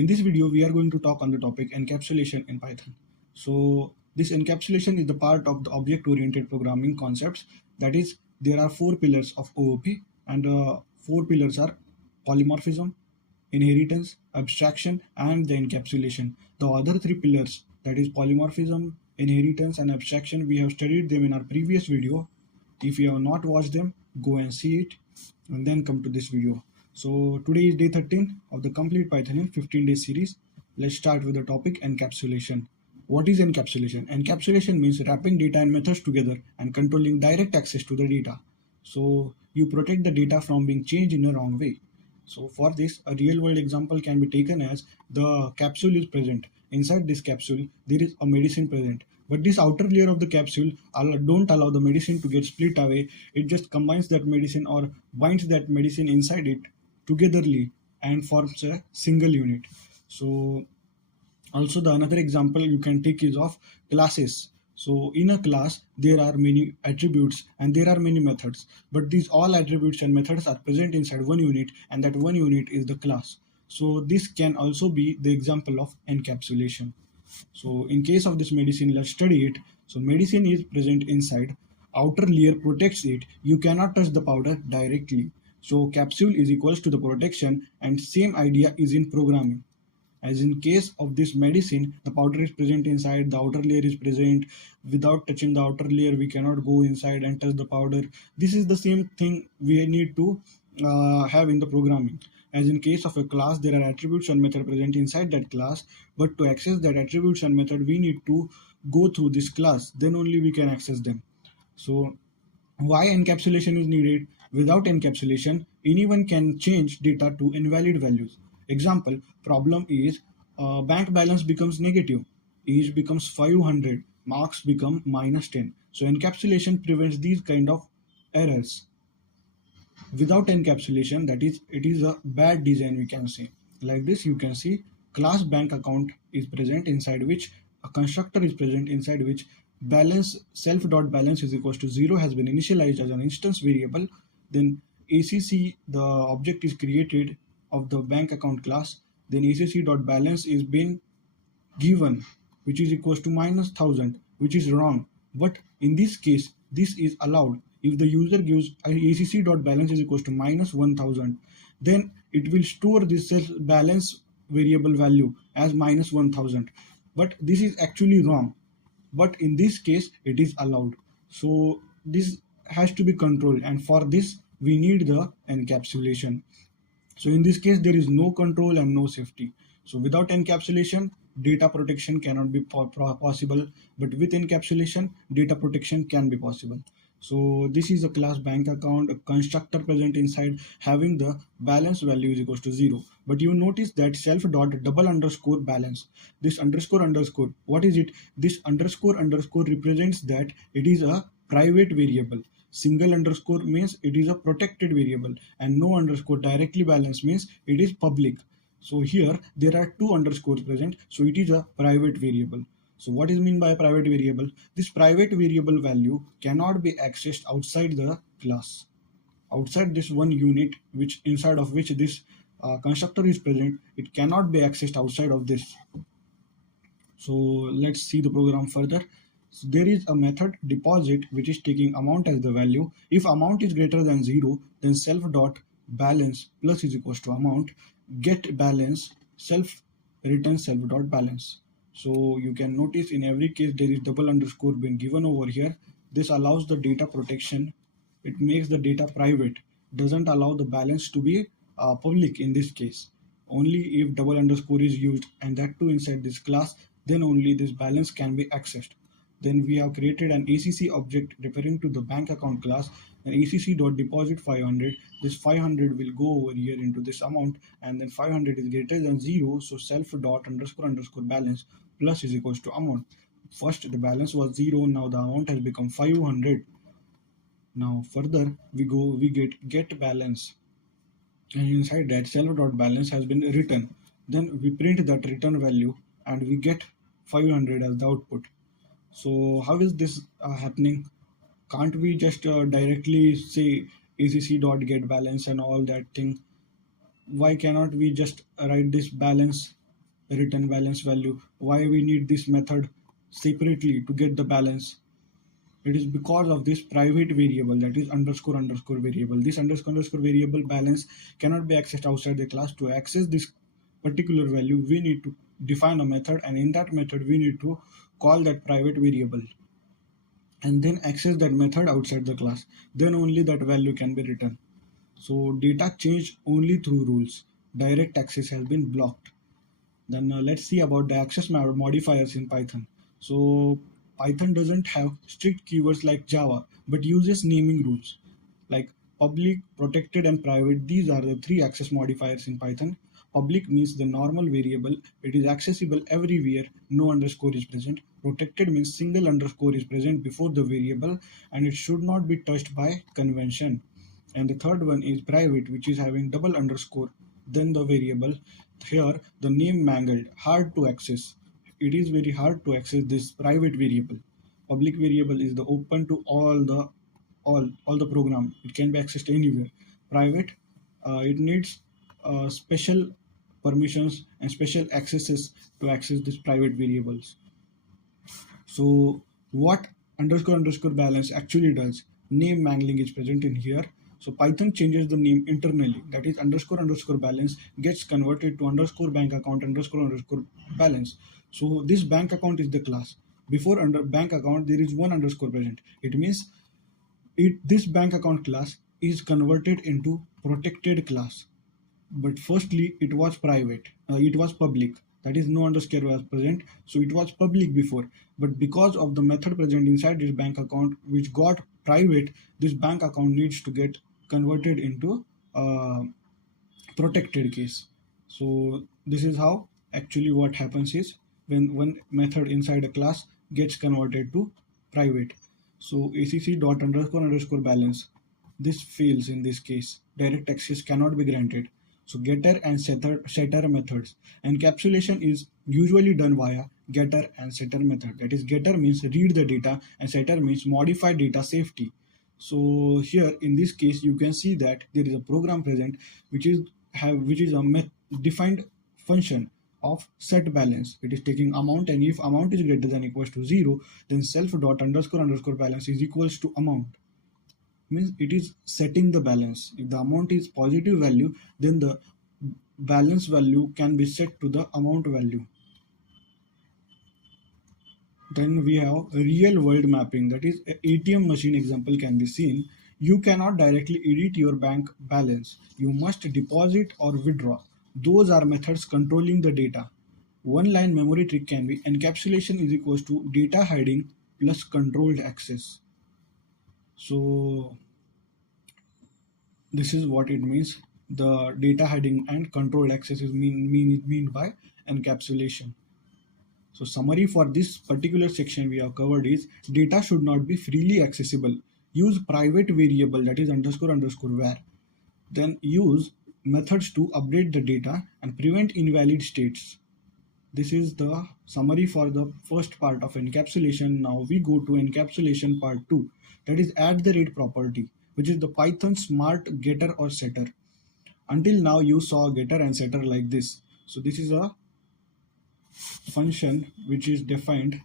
In this video, we are going to talk on the topic encapsulation in Python. So this encapsulation is the part of the object-oriented programming concepts. That is, there are four pillars of OOP, and four pillars are polymorphism, inheritance, abstraction, and the encapsulation. The other three pillars, that is polymorphism, inheritance, and abstraction, we have studied them in our previous video. If you have not watched them, go and see it and then come to this video. So today is day 13 of the complete Python in 15-day series. Let's start with the topic encapsulation. What is encapsulation? Encapsulation means wrapping data and methods together and controlling direct access to the data. So you protect the data from being changed in a wrong way. So for this, a real world example can be taken as the capsule is present. Inside this capsule, there is a medicine present. But this outer layer of the capsule don't allow the medicine to get split away. It just combines that medicine or binds that medicine inside it togetherly and forms a single unit. So also the another example you can take is of classes. So in a class, there are many attributes and there are many methods, but these all attributes and methods are present inside one unit, and that one unit is the class. So this can also be the example of encapsulation. So in case of this medicine, let's study it. So medicine is present inside, outer layer protects it, you cannot touch the powder directly. So capsule is equals to the protection, and same idea is in programming. As in case of this medicine, the powder is present inside, the outer layer is present. Without touching the outer layer, we cannot go inside and touch the powder. This is the same thing we need to have in the programming. As in case of a class, there are attributes and method present inside that class, but to access that attributes and method, we need to go through this class, then only we can access them. So why encapsulation is needed? Without encapsulation, anyone can change data to invalid values. Example, problem is bank balance becomes negative, age becomes 500, marks become -10. So encapsulation prevents these kind of errors. Without encapsulation, that is, it is a bad design, we can say. Like this, you can see class bank account is present, inside which a constructor is present, inside which balance self.balance is equals to 0 has been initialized as an instance variable. Then ACC, the object is created of the bank account class. Then ACC.balance is been given, which is equals to -1000, which is wrong. But in this case, this is allowed. If the user gives ACC.balance is equals to -1000, then it will store this balance variable value as -1000. But this is actually wrong. But in this case, it is allowed. So this has to be controlled, and for this, we need the encapsulation. So in this case, there is no control and no safety. So without encapsulation, data protection cannot be possible, but with encapsulation, data protection can be possible. So this is a class bank account, a constructor present inside having the balance value is equals to 0. But you notice that self.double_balance, this underscore, what is it? This underscore represents that it is a private variable. Single underscore means it is a protected variable, and no underscore directly balance means it is public. So here there are two underscores present, so it is a private variable. So what is mean by a private variable? This private variable value cannot be accessed outside the class, outside this one unit, which inside of which this constructor is present. It cannot be accessed outside of this. So let's see the program further. So there is a method deposit which is taking amount as the value. If amount is greater than 0, then self.balance plus is equals to amount, get balance, self returns self.balance. So you can notice in every case there is double underscore been given over here. This allows the data protection. It makes the data private, doesn't allow the balance to be public in this case. Only if double underscore is used, and that too inside this class, then only this balance can be accessed. Then we have created an ACC object referring to the bank account class, and ACC.deposit 500. This 500 will go over here into this amount, and then 500 is greater than 0, so self._balance plus is equals to amount. First the balance was 0, now the amount has become 500. Now further we get balance, and inside that self.balance has been written. Then we print that return value and we get 500 as the output. So how is this happening? Can't we just directly say ACC.getBalance and all that thing? Why cannot we just write this balance return balance value. Why we need this method separately to get the balance? It is because of this private variable, that is underscore underscore variable. This underscore underscore variable balance cannot be accessed outside the class. To access this particular value, we need to define a method, and in that method we need to call that private variable and then access that method outside the class. Then only that value can be written. So data changed only through rules. Direct access has been blocked. Then let's see about the access modifiers in Python. So Python doesn't have strict keywords like Java, but uses naming rules like public, protected, and private. These are the three access modifiers in Python. Public means the normal variable. It is accessible everywhere. No underscore is present. Protected means single underscore is present before the variable and it should not be touched by convention. And the third one is private, which is having double underscore then the variable. Here the name mangled, hard to access. It is very hard to access this private variable. Public variable is the open to all the program. It can be accessed anywhere. Private, it needs special permissions and special accesses to access these private variables. So what underscore underscore balance actually does, name mangling is present in here. So Python changes the name internally, that is underscore underscore balance gets converted to underscore bank account underscore underscore balance. So this bank account is the class. Before under bank account there is one underscore present. It means this bank account class is converted into protected class. But firstly it was private, it was public, that is no underscore was present, so it was public before, but because of the method present inside this bank account which got private, this bank account needs to get converted into protected case. So this is how actually what happens is when one method inside a class gets converted to private. So acc dot underscore underscore balance, this fails in this case. Direct access cannot be granted. So getter and setter methods. Encapsulation is usually done via getter and setter method. That is, getter means read the data and setter means modify data safety. So here in this case you can see that there is a program present which is a defined function of set balance. It is taking amount, and if amount is greater than equals to 0, then self dot underscore underscore balance is equals to amount. Means it is setting the balance. If the amount is positive value, then the balance value can be set to the amount value. Then we have real world mapping, that is ATM machine example can be seen. You cannot directly edit your bank balance. You must deposit or withdraw. Those are methods controlling the data. One line memory trick can be encapsulation is equals to data hiding plus controlled access. So this is what it means. The data hiding and controlled access is mean by encapsulation. So summary for this particular section we have covered is data should not be freely accessible. Use private variable, that is underscore underscore var. Then use methods to update the data and prevent invalid states. This is the summary for the first part of encapsulation. Now we go to encapsulation part 2, that is @ property, which is the Python smart getter or setter. Until now you saw getter and setter like this. So this is a function which is defined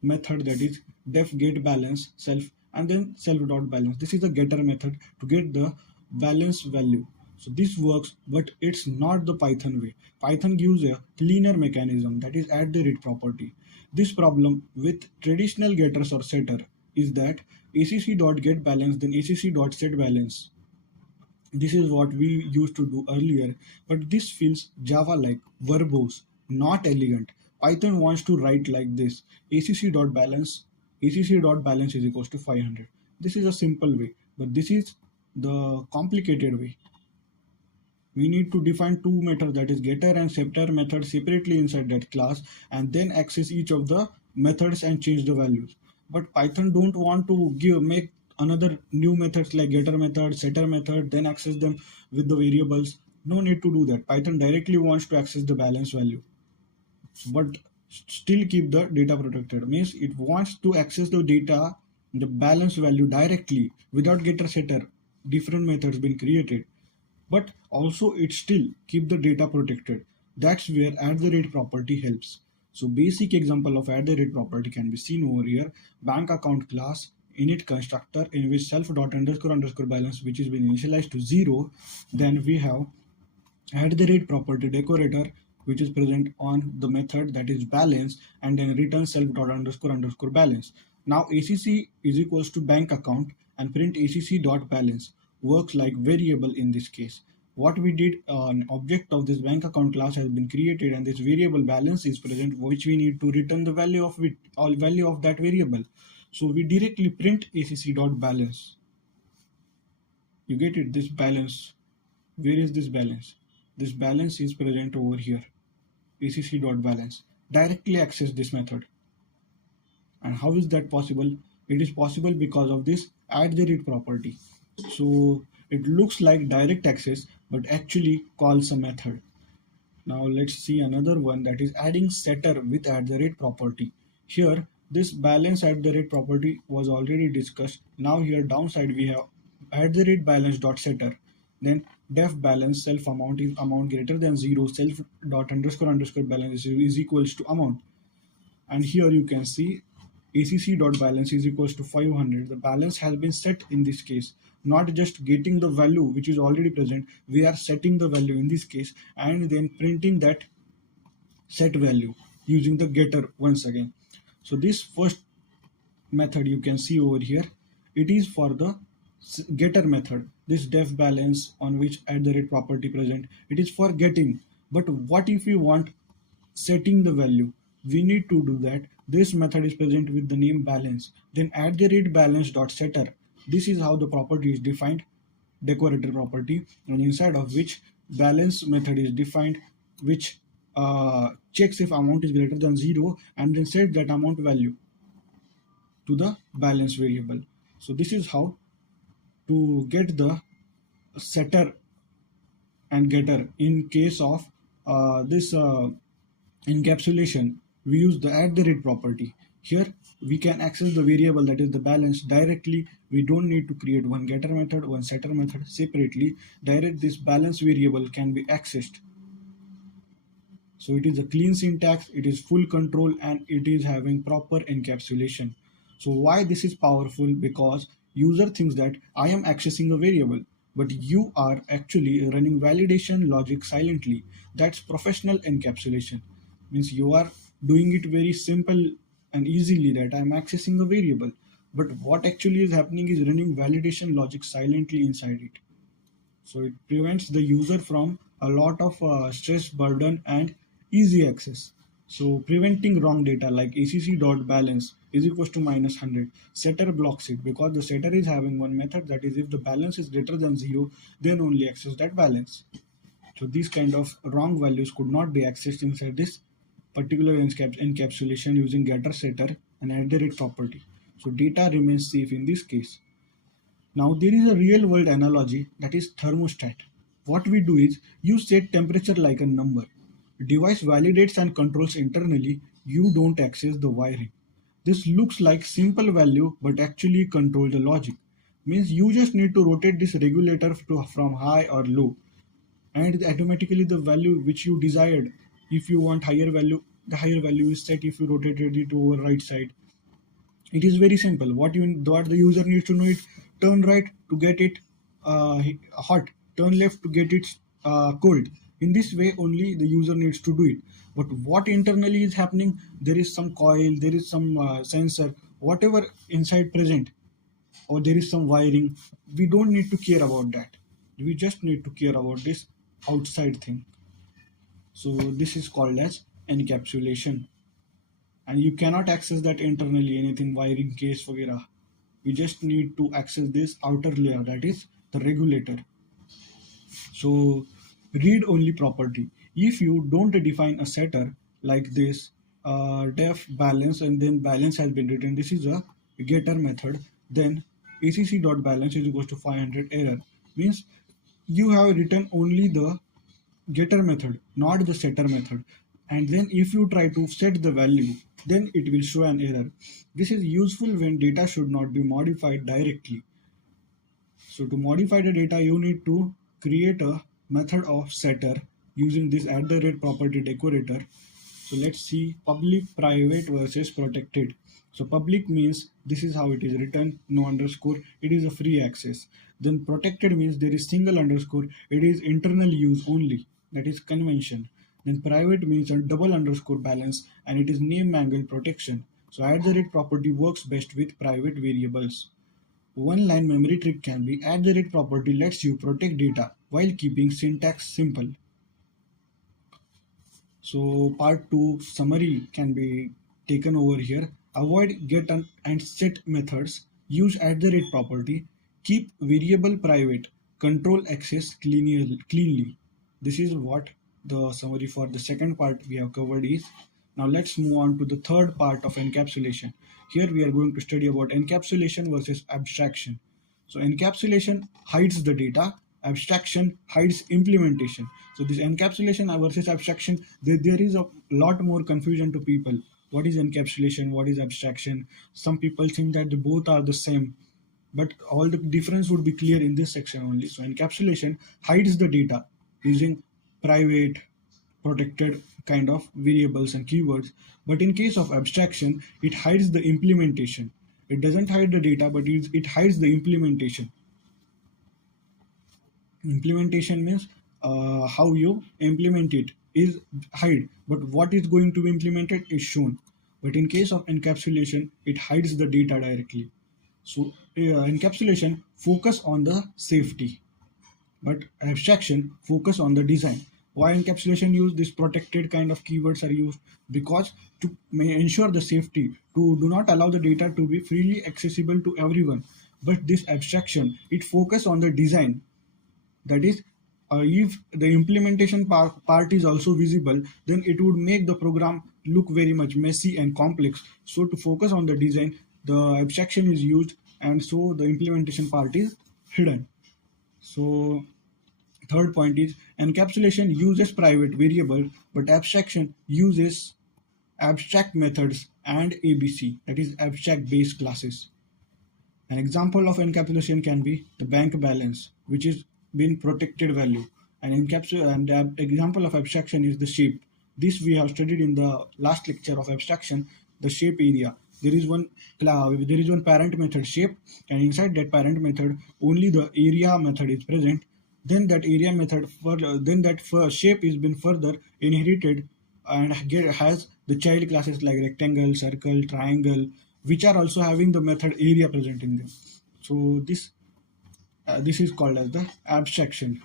method, that is def get balance self and then self dot balance. This is the getter method to get the balance value. So this works, but it's not the Python way. Python gives a cleaner mechanism, that is @ property. This problem with traditional getters or setter is that acc.getBalance then acc.setBalance. This is what we used to do earlier, but this feels Java-like, verbose, not elegant. Python wants to write like this: acc.balance is equals to 500. This is a simple way, but this is the complicated way. We need to define two methods, that is getter and setter methods, separately inside that class and then access each of the methods and change the values. But Python don't want to make another new methods like getter method, setter method, then access them with the variables. No need to do that. Python directly wants to access the balance value, but still keep the data protected. Means it wants to access the data, the balance value directly without getter setter. Different methods been created, but also it still keep the data protected. That's where add the rate property helps. So basic example of add the rate property can be seen over here. Bank account class init constructor in which self dot underscore underscore balance which is been initialized to 0. Then we have add the rate property decorator which is present on the method that is balance, and then return self dot underscore underscore balance. Now acc is equals to bank account and print acc dot balance works like variable in this case. What we did, an object of this bank account class has been created and this variable balance is present which we need to return the value of it, or value of that variable. So we directly print acc dot balance. You get it, this balance. Where is this balance? This balance is present over here. acc.balance. Directly access this method. And how is that possible? It is possible because of this add the rate property. So it looks like direct access, but actually calls a method. Now let's see another one, that is adding setter with add the rate property. Here this balance add the rate property was already discussed. Now here downside we have add the rate balance dot setter. Then def balance self amount is amount greater than 0, self dot underscore underscore balance is equals to amount. And here you can see acc dot balance is equals to 500. The balance has been set in this case, not just getting the value which is already present. We are setting the value in this case and then printing that set value using the getter once again. So this first method you can see over here, it is for the getter method. This def balance on which add the rate property present, it is for getting. But what if we want setting the value? We need to do that. This method is present with the name balance. Then add the rate balance dot setter. This is how the property is defined, decorator property, and inside of which balance method is defined, which checks if amount is greater than 0 and then set that amount value to the balance variable. So this is how to get the setter and getter. In case of this encapsulation, we use the add the rate property. Here we can access the variable that is the balance directly. We don't need to create one getter method, one setter method separately. Direct this balance variable can be accessed. So it is a clean syntax, it is full control, and it is having proper encapsulation. So why this is powerful? Because user thinks that I am accessing a variable, but you are actually running validation logic silently. That's professional encapsulation. Means you are doing it very simple and easily that I am accessing a variable, but what actually is happening is running validation logic silently inside it. So it prevents the user from a lot of stress, burden, and easy access. So preventing wrong data like acc.balance is equals to -100. Setter blocks it because the setter is having one method, that is if the balance is greater than 0, then only access that balance. So these kind of wrong values could not be accessed inside this particular encapsulation using getter, setter, and add the rate property. So data remains safe in this case. Now there is a real world analogy, that is thermostat. What we do is you set temperature like a number. Device validates and controls internally, you don't access the wiring. This looks like simple value but actually control the logic. Means you just need to rotate this regulator from high or low, and automatically the value which you desired, if you want higher value, the higher value is set if you rotated it over right side. It is very simple. What the user needs to know it: turn right to get it hot, turn left to get it cold. In this way only the user needs to do it. But what internally is happening, there is some coil, there is some sensor, whatever inside present, or there is some wiring. We don't need to care about that. We just need to care about this outside thing. So this is called as encapsulation, and you cannot access that internally, anything wiring case वगैरह. We just need to access this outer layer, that is the regulator. So read only property. If you don't define a setter like this, def balance, and then balance has been written, this is a getter method, then acc.balance is equals to 500 error. Means you have written only the getter method, not the setter method. And then if you try to set the value, then it will show an error. This is useful when data should not be modified directly. So to modify the data, you need to create a method of setter using this @property decorator. So let's see public, private versus protected. So public means this is how it is written, no underscore, it is a free access. Then protected means there is single underscore, it is internal use only, that is convention. Then private means a double underscore balance and it is name angle protection. So property works best with private variables. One line memory trick can be property lets you protect data while keeping syntax simple. So part 2 summary can be taken over here. Avoid get and set methods. Use property. Keep variable private. Control access cleanly. This is what the summary for the second part we have covered is. Now let's move on to the third part of encapsulation. Here we are going to study about encapsulation versus abstraction. So encapsulation hides the data, abstraction hides implementation. So this encapsulation versus abstraction, there is a lot more confusion to people. What is encapsulation? What is abstraction? Some people think that they both are the same, but all the difference would be clear in this section only. So encapsulation hides the data using private, protected kind of variables and keywords. But in case of abstraction, it hides the implementation. It doesn't hide the data, but it hides the implementation. Implementation means how you implement it is hide, but what is going to be implemented is shown. But in case of encapsulation, it hides the data directly. So encapsulation focus on the safety, but abstraction focus on the design. Why encapsulation use this protected kind of keywords are used? Because to ensure the safety, to do not allow the data to be freely accessible to everyone. But this abstraction, it focus on the design. That is, if the implementation part is also visible, then it would make the program look very much messy and complex. So to focus on the design, the abstraction is used, and so the implementation part is hidden. So third point is encapsulation uses private variable, but abstraction uses abstract methods and ABC, that is abstract base classes. An example of encapsulation can be the bank balance, which is been protected value. And the example of abstraction is the shape. This we have studied in the last lecture of abstraction, the shape area. There is one parent method shape, and inside that parent method only the area method is present. Then that area method shape is been further inherited and has the child classes like rectangle, circle, triangle, which are also having the method area present in them. So this is called as the abstraction.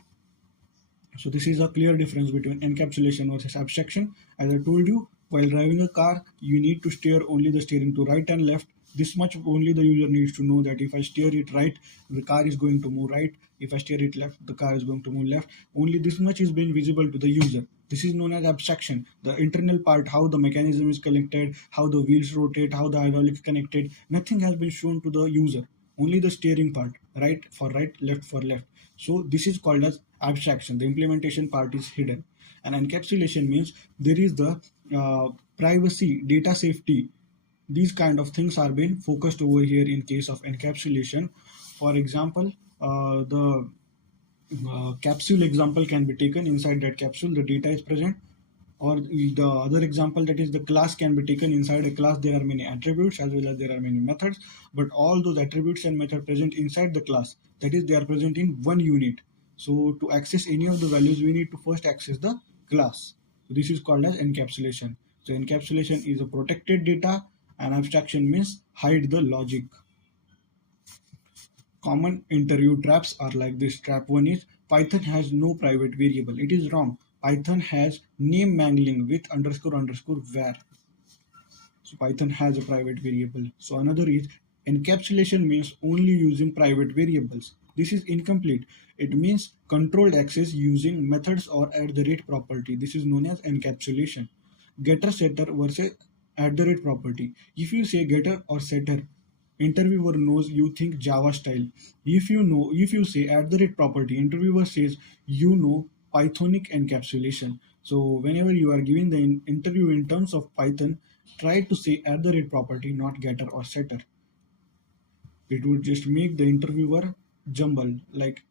So this is a clear difference between encapsulation versus abstraction. As I told you, while driving a car, you need to steer only the steering to right and left. This much only the user needs to know, that if I steer it right, the car is going to move right. If I steer it left, the car is going to move left. Only this much is being visible to the user. This is known as abstraction. The internal part, how the mechanism is connected, how the wheels rotate, how the hydraulic is connected, nothing has been shown to the user. Only the steering part, right for right, left for left. So this is called as abstraction. The implementation part is hidden. And encapsulation means there is the privacy, data safety. These kind of things are being focused over here in case of encapsulation. For example, the capsule example can be taken. Inside that capsule, the data is present. Or the other example, that is the class, can be taken. Inside a class there are many attributes as well as there are many methods, but all those attributes and methods present inside the class, that is they are present in one unit. So to access any of the values, we need to first access the class. So this is called as encapsulation. So encapsulation is a protected data, and abstraction means hide the logic. Common interview traps are like this. Trap 1 is Python has no private variable. It is wrong. Python has name mangling with underscore underscore var. So Python has a private variable. So another is encapsulation means only using private variables. This is incomplete. It means controlled access using methods or property. This is known as encapsulation. Getter setter versus property. If you say getter or setter, interviewer knows you think Java style. If you say property, interviewer says you know Pythonic encapsulation. So whenever you are giving the interview in terms of Python, try to say property, not getter or setter. It would just make the interviewer jumble. Like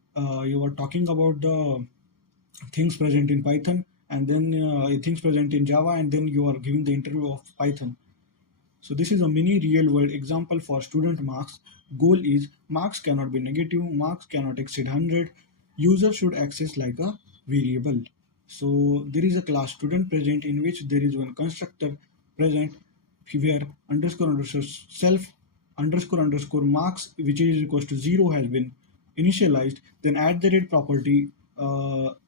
you were talking about the things present in Python, and then things present in Java, and then you are giving the interview of Python. So this is a mini real world example for student marks. Goal is marks cannot be negative, marks cannot exceed 100. User should access like a variable. So there is a class student present in which there is one constructor present where underscore underscore self underscore underscore marks which is equals to 0 has been initialized. Then at the rate property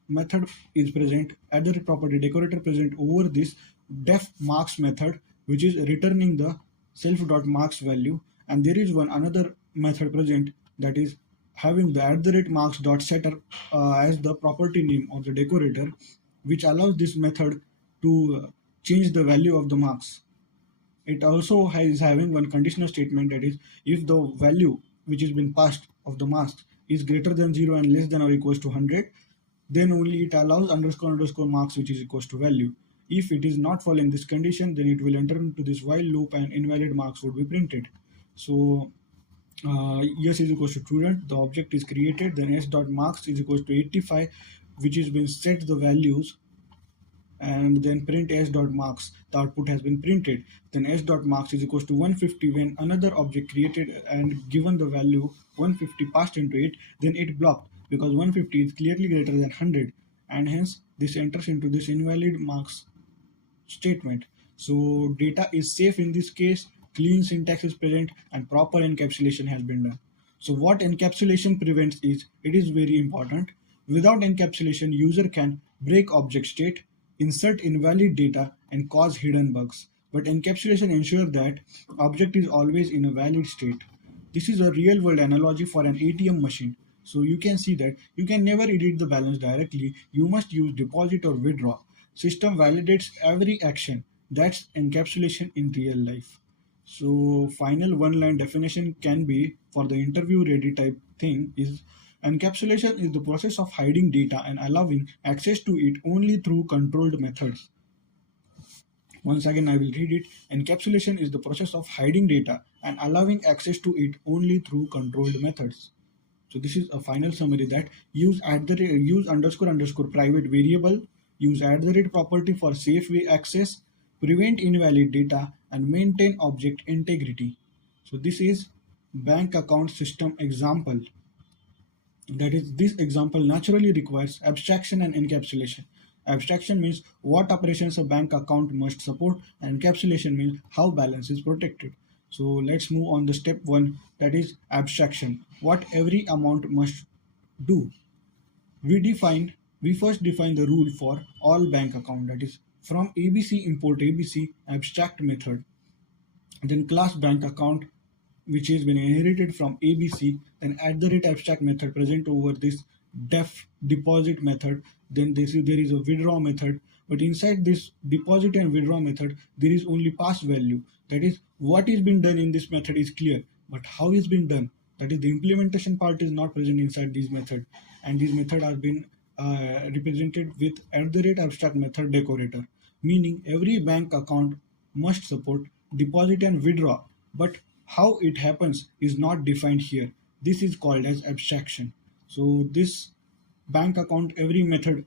method is present, at the rate property decorator present over this def marks method which is returning the self.marks value, and there is one another method present that is having the at the rate marks dot setter as the property name of the decorator, which allows this method to change the value of the marks. It also is having one conditional statement, that is if the value which has been passed of the marks is greater than 0 and less than or equals to 100, then only it allows underscore underscore marks which is equals to value. If it is not following this condition, then it will enter into this while loop and invalid marks would be printed. So yes is equals to student, the object is created, then s dot marks is equals to 85, which has been set the values, and then print s dot marks, the output has been printed. Then s dot marks is equals to 150 when another object created and given the value 150 passed into it, then it blocked because 150 is clearly greater than 100, and hence this enters into this invalid marks statement. So data is safe in this case, clean syntax is present, and proper encapsulation has been done. So what encapsulation prevents is, it is very important. Without encapsulation, user can break object state, insert invalid data, and cause hidden bugs. But encapsulation ensures that object is always in a valid state. This is a real world analogy for an ATM machine. So you can see that you can never edit the balance directly. You must use deposit or withdraw. System validates every action. That's encapsulation in real life. So final one line definition can be for the interview ready type thing is, encapsulation is the process of hiding data and allowing access to it only through controlled methods. Once again, I will read it. Encapsulation is the process of hiding data and allowing access to it only through controlled methods. So this is a final summary, that use use underscore underscore private variable, use at the rate property for safe way access, prevent invalid data, and maintain object integrity. So this is bank account system example. That is, this example naturally requires abstraction and encapsulation. Abstraction means what operations a bank account must support, and encapsulation means how balance is protected. So let's move on the step one, that is abstraction. What every amount must do. We first define the rule for all bank account, that is from ABC import ABC abstract method. Then class bank account which has been inherited from ABC, then at the rate abstract method present over this def deposit method. Then there is a withdraw method, but inside this deposit and withdraw method there is only pass value. That is, what is being done in this method is clear, but how is being done, that is the implementation part is not present inside this method, and these method are being represented with at the rate abstract method decorator, meaning every bank account must support deposit and withdraw, but how it happens is not defined here. This is called as abstraction. So this bank account, every method,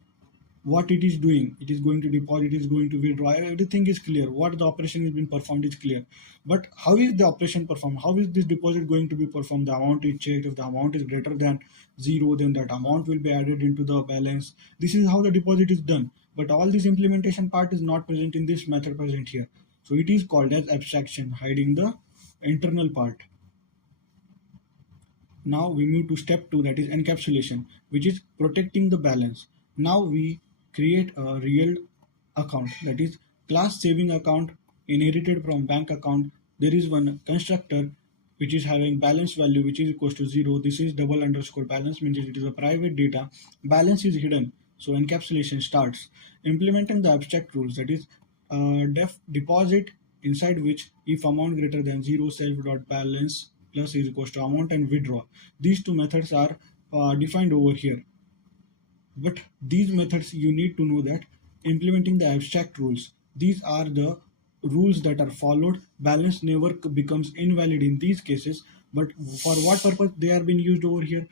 what it is doing, it is going to deposit, it is going to withdraw, everything is clear. What the operation is being performed is clear. But how is the operation performed? How is this deposit going to be performed? The amount is checked. If the amount is greater than 0, then that amount will be added into the balance. This is how the deposit is done. But all this implementation part is not present in this method present here. So it is called as abstraction, hiding the internal part. Now we move to step 2, that is encapsulation, which is protecting the balance. Now we create a real account, that is class saving account inherited from bank account. There is one constructor which is having balance value which is equals to 0. This is double underscore balance, means it is a private data. Balance is hidden, so encapsulation starts. Implementing the abstract rules, that is def deposit, inside which if amount greater than 0, self dot balance plus is equals to amount, and withdraw. These two methods are defined over here. But these methods, you need to know that implementing the abstract rules, these are the rules that are followed. Balance never becomes invalid in these cases. But for what purpose they are being used over here?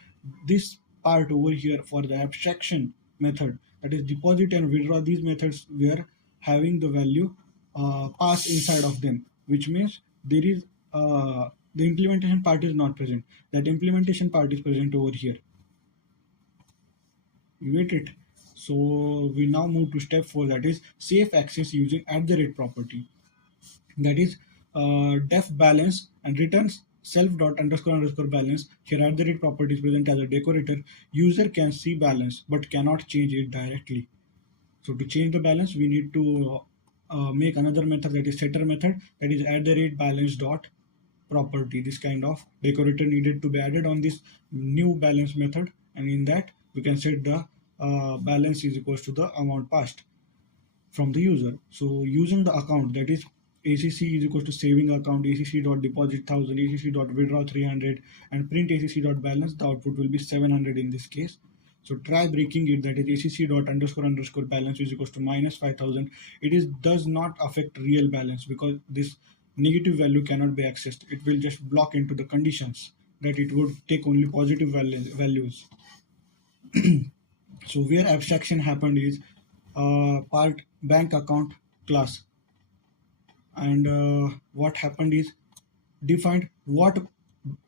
This part over here for the abstraction method, that is deposit and withdraw, these methods were having the value passed inside of them, which means there is the implementation part is not present. That implementation part is present over here. You get it? So we now move to step 4, that is safe access using property. That is def balance and returns self dot underscore underscore balance. Here property is present as a decorator. User can see balance but cannot change it directly. So to change the balance, we need to make another method, that is setter method, that is balance dot property. This kind of decorator needed to be added on this new balance method, and in that we can set the balance is equals to the amount passed from the user. So using the account, that is ACC is equals to saving account, ACC dot deposit 1000, ACC dot withdraw 300, and print ACC dot balance. The output will be 700 in this case. So try breaking it, that is ACC dot underscore underscore balance is equals to minus 5000. It is does not affect real balance because this negative value cannot be accessed. It will just block into the conditions that it would take only positive values. So where abstraction happened is part bank account class, and what happened is defined what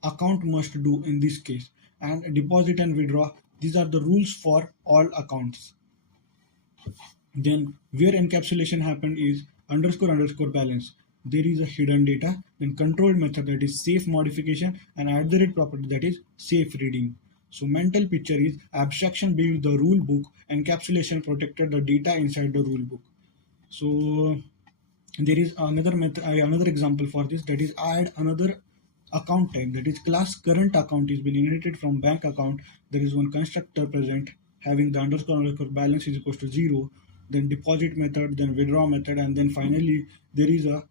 account must do in this case, and deposit and withdraw, these are the rules for all accounts. Then where encapsulation happened is underscore underscore balance, there is a hidden data, then controlled method, that is safe modification, and property, that is safe reading. So mental picture is abstraction built the rule book, encapsulation protected the data inside the rule book. So there is another method, another example for this, that is add another account type, that is class current account is been inherited from bank account. There is one constructor present having the underscore underscore balance is equals to 0, then deposit method, then withdraw method, and then finally there is a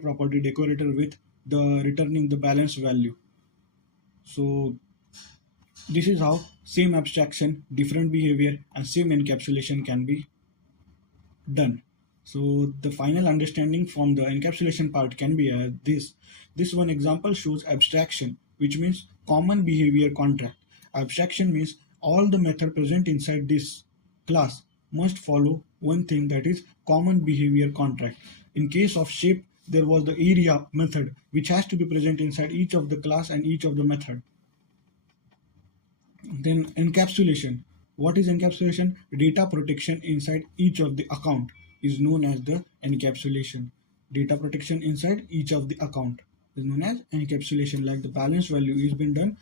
property decorator with the returning the balance value. So this is how same abstraction, different behavior, and same encapsulation can be done. So the final understanding from the encapsulation part can be this. This one example shows abstraction, which means common behavior contract. Abstraction means all the method present inside this class must follow one thing, that is common behavior contract. In case of shape, there was the area method which has to be present inside each of the class and each of the method. Then encapsulation. What is encapsulation? Data protection inside each of the account is known as the encapsulation. Data protection inside each of the account is known as encapsulation. Like the balance value is been done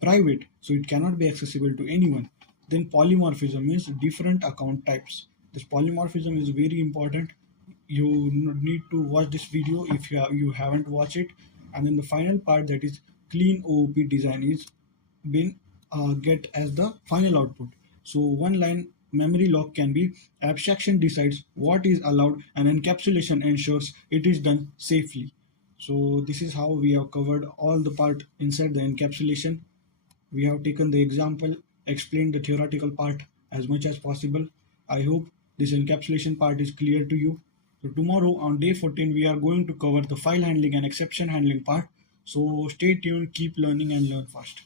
private, so it cannot be accessible to anyone. Then polymorphism means different account types. This polymorphism is very important. You need to watch this video if you haven't watched it. And then the final part, that is clean OOP design, is been get as the final output. So one line memory lock can be abstraction decides what is allowed and encapsulation ensures it is done safely. So this is how we have covered all the part inside the encapsulation. We have taken the example, explained the theoretical part as much as possible. I hope this encapsulation part is clear to you. So tomorrow on day 14 we are going to cover the file handling and exception handling part. So stay tuned, keep learning and learn fast.